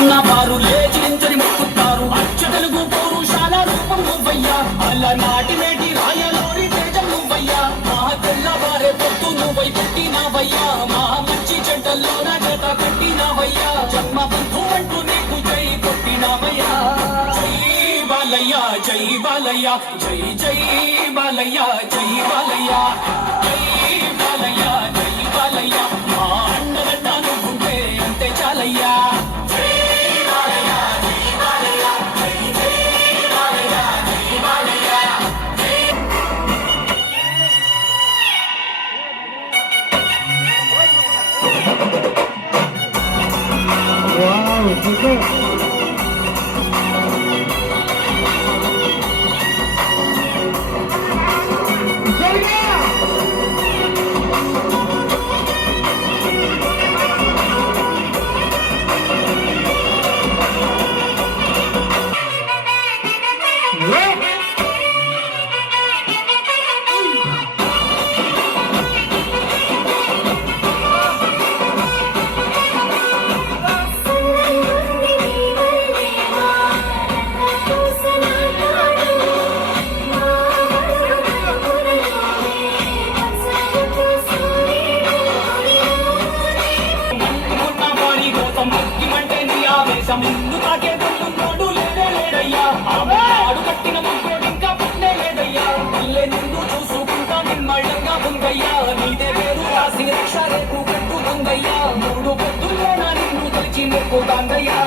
ఉన్న వారు లేచించని మొక్కుతారు. అచ్చ తెలుగు పౌరుషాల రూపం నువ్వయ్యా, అలనాటి మేటి రాయలోని తేజం నువ్వయ్యా. మా తెల్లవారే పొత్తు నువ్వై పుట్టినావయ్యా, మా మంచి చెడ్డల్లో నా జత కట్టినావయ్యా. జన్మ బంధు అంటూ నీకు జై కొట్టినావయ్యా. జై బాలయ్య జై బాలయ్య, జై జై బాలయ్య జై బాలయ్య, జై బాలయ్య జై బాలయ్య. మా అండగడ్డ నువ్వుంటే అంతే చాలయ్యా. Wow, super. ముందు తాకే తమ్ముడు లేదే లేదయ్యా, ఆడు కట్టిన ముగ్గుడు ఇంకా పుట్టే లేదయ్యా. మళ్ళీ నిన్ను చూసుకుంటా నిమ్మళ్ళంగా ఉందయ్యా, నీదే పేరు రాసి రక్ష రేపు కట్టు ఉందయ్యా. మూడు పొద్దుల్లో నా నిన్ను తెలిసి మొక్కుతాందయ్యా.